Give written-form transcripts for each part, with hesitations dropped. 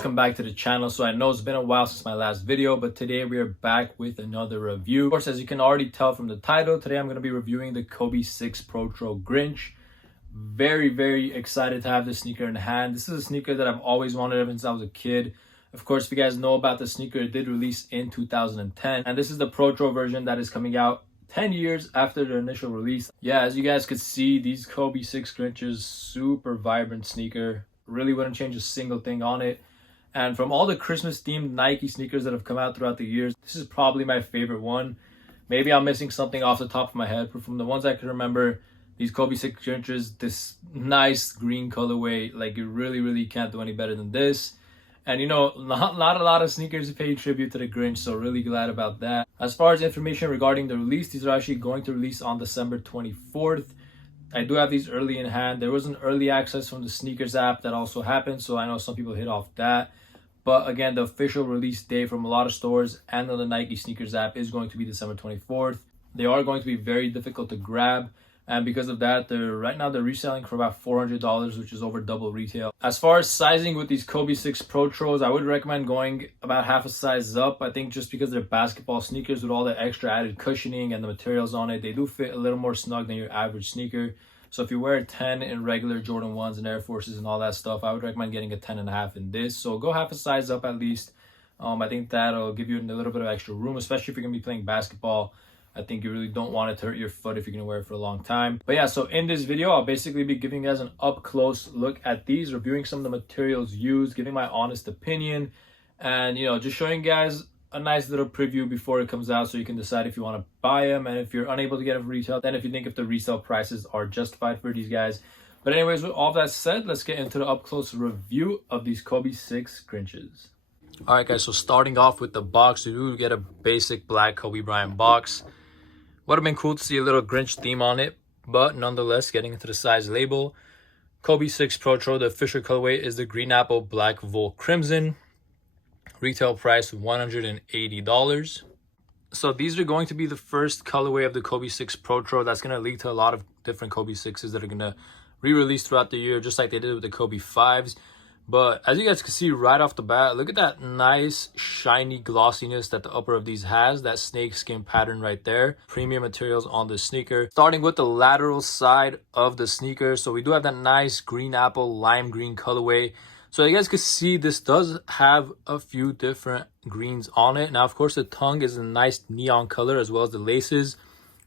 welcome back to the channel. So I know it's been a while since my last video, but today we are back with another review. Of course, as you can already tell from the title, today I'm going to be reviewing the Kobe 6 Protro Grinch. Very excited to have this sneaker in hand. This is a sneaker that I've always wanted ever since I was a kid. Of course, if you guys know about the sneaker, it did release in 2010, and this is the Protro version that is coming out 10 years after the initial release. Yeah, as you guys could see, these Kobe 6 Grinches, super vibrant sneaker. Really wouldn't change a single thing on it. And from all the Christmas themed Nike sneakers that have come out throughout the years, this is probably my favorite one. Maybe I'm missing something off the top of my head, but from the ones I can remember, these Kobe 6 Grinches, this nice green colorway, like you really can't do any better than this. And you know, not a lot of sneakers pay tribute to the Grinch, so really glad about that. As far as information regarding the release, these are actually going to release on December 24th. I do have these early in hand. There was an early access from the sneakers app that also happened, so I know some people hit off that. But again, the official release date from a lot of stores and on the Nike sneakers app is going to be December 24th. They are going to be very difficult to grab, and because of that, right now they're reselling for about $400, which is over double retail. As far as sizing with these Kobe 6 Protros, I would recommend going about half a size up. I think just because they're basketball sneakers with all the extra added cushioning and the materials on it, they do fit a little more snug than your average sneaker. So if you wear a 10 in regular Jordan 1s and Air Forces and all that stuff, I would recommend getting a 10.5 in this. So go half a size up at least. I think that'll give you a little bit of extra room, especially if you're going to be playing basketball. I think you really don't want it to hurt your foot if you're going to wear it for a long time. But yeah, so in this video, I'll basically be giving you guys an up-close look at these, reviewing some of the materials used, giving my honest opinion, and, you know, just showing you guys a nice little preview before it comes out so you can decide if you want to buy them. And if you're unable to get it for retail, then if you think if the resale prices are justified for these guys. But anyways, with all that said, let's get into the up-close review of these Kobe 6 Grinches. All right, guys, so starting off with the box, you do get a basic black Kobe Bryant box. Would have been cool to see a little Grinch theme on it, but nonetheless, getting into the size label, Kobe 6 Protro, the official colorway is the green apple black vol crimson. Retail price $180. So these are going to be the first colorway of the Kobe 6 Protro. That's going to lead to a lot of different Kobe 6s that are going to re-release throughout the year, just like they did with the Kobe 5s. But as you guys can see right off the bat, look at that nice shiny glossiness that the upper of these has, that snake skin pattern right there. Premium materials on the sneaker. Starting with the lateral side of the sneaker, so we do have that nice green apple lime green colorway. So you guys can see this does have a few different greens on it. Now, of course, the tongue is a nice neon color as well as the laces.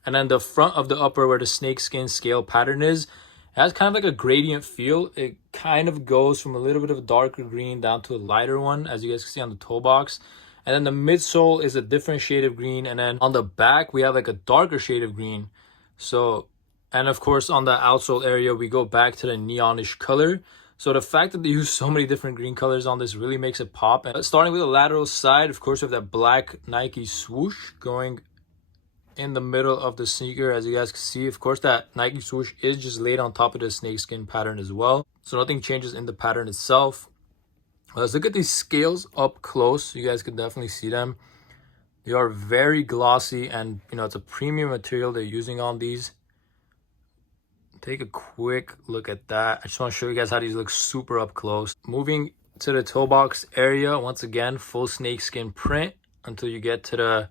And then the front of the upper where the snakeskin scale pattern is, it has kind of like a gradient feel. It kind of goes from a little bit of a darker green down to a lighter one, as you guys can see on the toe box. And then the midsole is a different shade of green. And then on the back, we have like a darker shade of green. So, and of course, on the outsole area, we go back to the neonish color. So the fact that they use so many different green colors on this really makes it pop. And starting with the lateral side, of course, we have that black Nike swoosh going in the middle of the sneaker. As you guys can see, of course, that Nike swoosh is just laid on top of the snakeskin pattern as well. So nothing changes in the pattern itself. Let's look at these scales up close. You guys can definitely see them. They are very glossy, and you know, it's a premium material they're using on these. Take a quick look at that. I just want to show you guys how these look super up close. Moving to the toe box area, once again, full snakeskin print until you get to the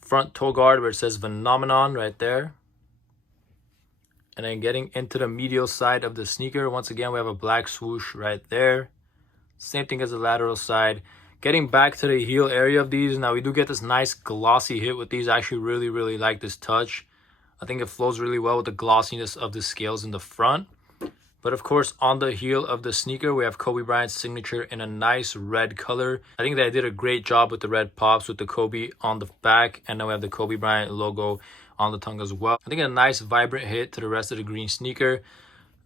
front toe guard where it says Phenomenon right there. And then getting into the medial side of the sneaker, once again, we have a black swoosh right there. Same thing as the lateral side. Getting back to the heel area of these, now we do get this nice glossy hit with these. I actually really like this touch. I think it flows really well with the glossiness of the scales in the front. But of course, on the heel of the sneaker, we have Kobe Bryant's signature in a nice red color. I think they did a great job with the red pops with the Kobe on the back. And then we have the Kobe Bryant logo on the tongue as well. I think a nice vibrant hit to the rest of the green sneaker.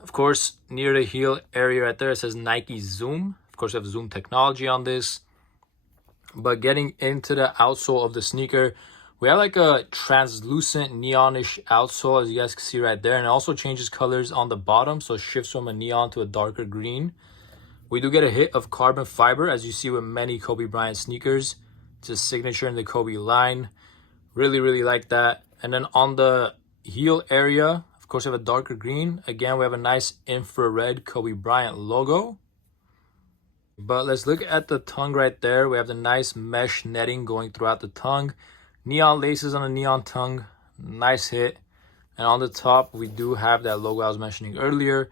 Of course, near the heel area right there, it says Nike Zoom. Of course, we have Zoom technology on this. But getting into the outsole of the sneaker, we have like a translucent neonish outsole, as you guys can see right there. And it also changes colors on the bottom, so it shifts from a neon to a darker green. We do get a hit of carbon fiber, as you see with many Kobe Bryant sneakers. It's a signature in the Kobe line. Really like that. And then on the heel area, of course, we have a darker green. Again, we have a nice infrared Kobe Bryant logo. But let's look at the tongue right there. We have the nice mesh netting going throughout the tongue. Neon laces on the neon tongue. Nice hit. And on the top, we do have that logo I was mentioning earlier.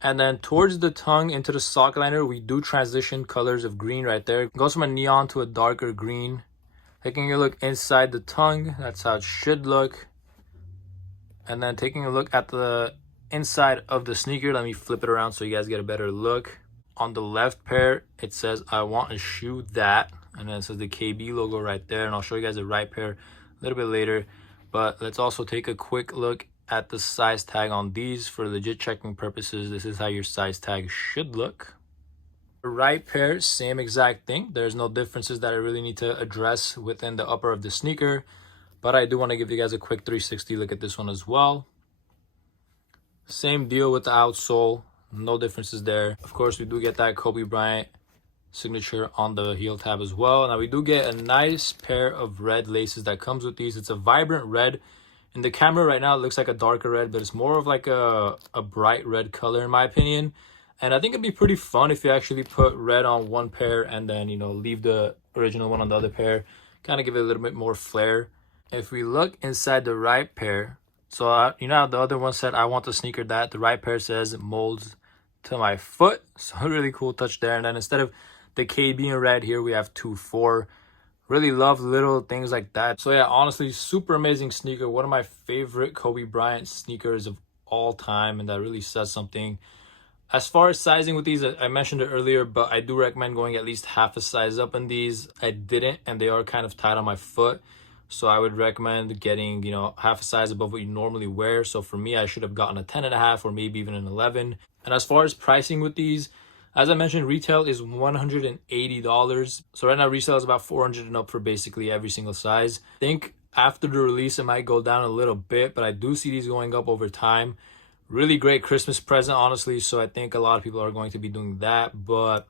And then towards the tongue into the sock liner, we do transition colors of green right there. It goes from a neon to a darker green. Taking a look inside the tongue, that's how it should look. And then taking a look at the inside of the sneaker, let me flip it around so you guys get a better look. On the left pair, it says, I want a shoe that, and then it says the KB logo right there. And I'll show you guys the right pair a little bit later. But let's also take a quick look at the size tag on these for legit checking purposes. This is how your size tag should look. The right pair, same exact thing. There's no differences that I really need to address within the upper of the sneaker. But I do want to give you guys a quick 360 look at this one as well. Same deal with the outsole. No differences there. Of course, we do get that Kobe Bryant signature on the heel tab as well. Now we do get a nice pair of red laces that comes with these. It's a vibrant red. In the camera right now, it looks like a darker red, but it's more of like a bright red color in my opinion. And I think it'd be pretty fun if you actually put red on one pair and then, you know, leave the original one on the other pair. Kind of give it a little bit more flair. If we look inside the right pair, so you know how the other one said, I want the sneaker that, the right pair says it molds to my foot. So a really cool touch there. And then instead of the KB in red here, we have 2-4. Really love little things like that. So yeah, honestly, super amazing sneaker. One of my favorite Kobe Bryant sneakers of all time. And that really says something. As far as sizing with these, I mentioned it earlier, but I do recommend going at least half a size up in these. I didn't, and they are kind of tight on my foot. So I would recommend getting, you know, half a size above what you normally wear. So for me, I should have gotten a 10.5 or maybe even an 11. And as far as pricing with these, as I mentioned, retail is $180. So right now, resale is about $400 and up for basically every single size. I think after the release, it might go down a little bit, but I do see these going up over time. Really great Christmas present, honestly. So I think a lot of people are going to be doing that. But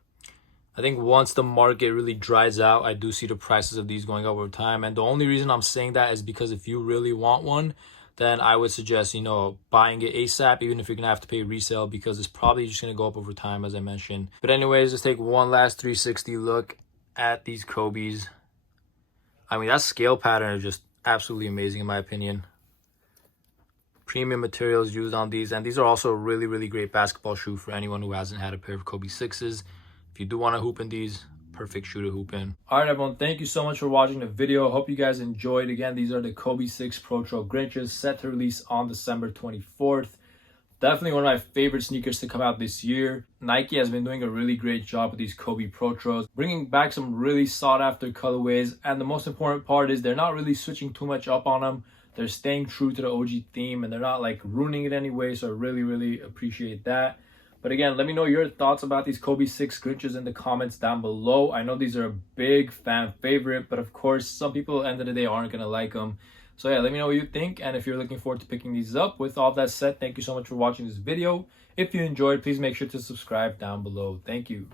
I think once the market really dries out, I do see the prices of these going up over time. And the only reason I'm saying that is because if you really want one, then I would suggest, you know, buying it ASAP, even if you're going to have to pay resale, because it's probably just going to go up over time, as I mentioned. But anyways, let's take one last 360 look at these Kobe's. I mean, that scale pattern is just absolutely amazing in my opinion. Premium materials used on these, and these are also a really, really great basketball shoe for anyone who hasn't had a pair of Kobe 6s. If you do want to hoop in these, perfect shoe to hoop in. All right, everyone, thank you so much for watching the video. Hope you guys enjoyed. Again, these are the Kobe 6 Protro Grinches, set to release on December 24th. Definitely one of my favorite sneakers to come out this year. Nike has been doing a really great job with these Kobe Protros, bringing back some really sought after colorways. And the most important part is they're not really switching too much up on them. They're staying true to the OG theme, and they're not like ruining it anyway. So I really, really appreciate that. But again, let me know your thoughts about these Kobe 6 Grinches in the comments down below. I know these are a big fan favorite, but of course, some people at the end of the day aren't going to like them. So yeah, let me know what you think. And if you're looking forward to picking these up. With all that said, thank you so much for watching this video. If you enjoyed, please make sure to subscribe down below. Thank you.